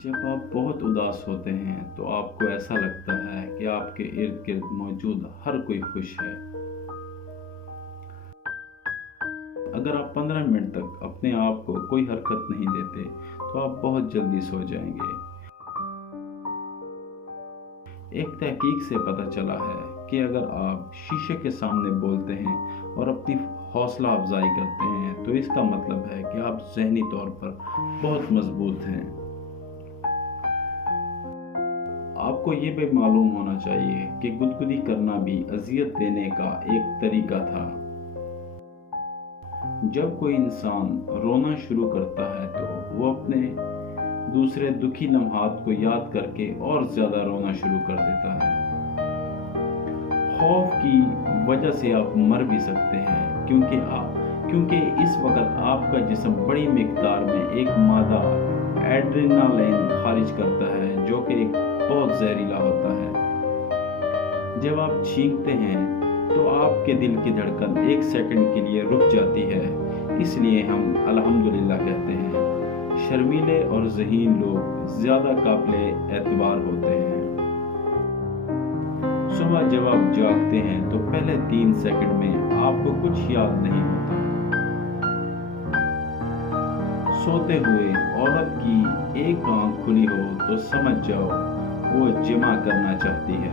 जब आप बहुत उदास होते हैं तो आपको ऐसा लगता है कि आपके इर्द गिर्द मौजूद हर कोई खुश है। अगर आप 15 मिनट तक अपने आप को कोई हरकत नहीं देते तो आप बहुत जल्दी सो जाएंगे। एक तहकीक से पता चला है कि अगर आप शीशे के सामने बोलते हैं और अपनी हौसला अफजाई करते हैं तो इसका मतलब है कि आप ज़हनी तौर पर बहुत मजबूत हैं। आपको ये भी मालूम होना चाहिए कि गुदगुदी करना भी अजियत देने का एक तरीका था। जब कोई इंसान रोना शुरू करता है तो वो अपने दूसरे दुखी लम्हात को याद करके और ज्यादा रोना शुरू कर देता है। खौफ की वजह से आप मर भी सकते हैं क्योंकि इस वक्त आपका जिस्म बड़ी मिकदार में एक मादा एड्रेनालाइन खारिज करता है जो कि एक बहुत जहरीला होता है। जब आप छींकते हैं तो आपके दिल की धड़कन एक सेकंड के लिए रुक जाती है, इसलिए हम अल्हम्दुलिल्लाह कहते हैं। शर्मीले और ज़हीन लोग ज़्यादा काबिले एतबार होते हैं। सुबह जब आप जागते हैं तो पहले 3 सेकंड में आपको कुछ याद नहीं होता। सोते हुए औरत की एक आंख खुली हो तो समझ जाओ वो जिमा करना चाहती है।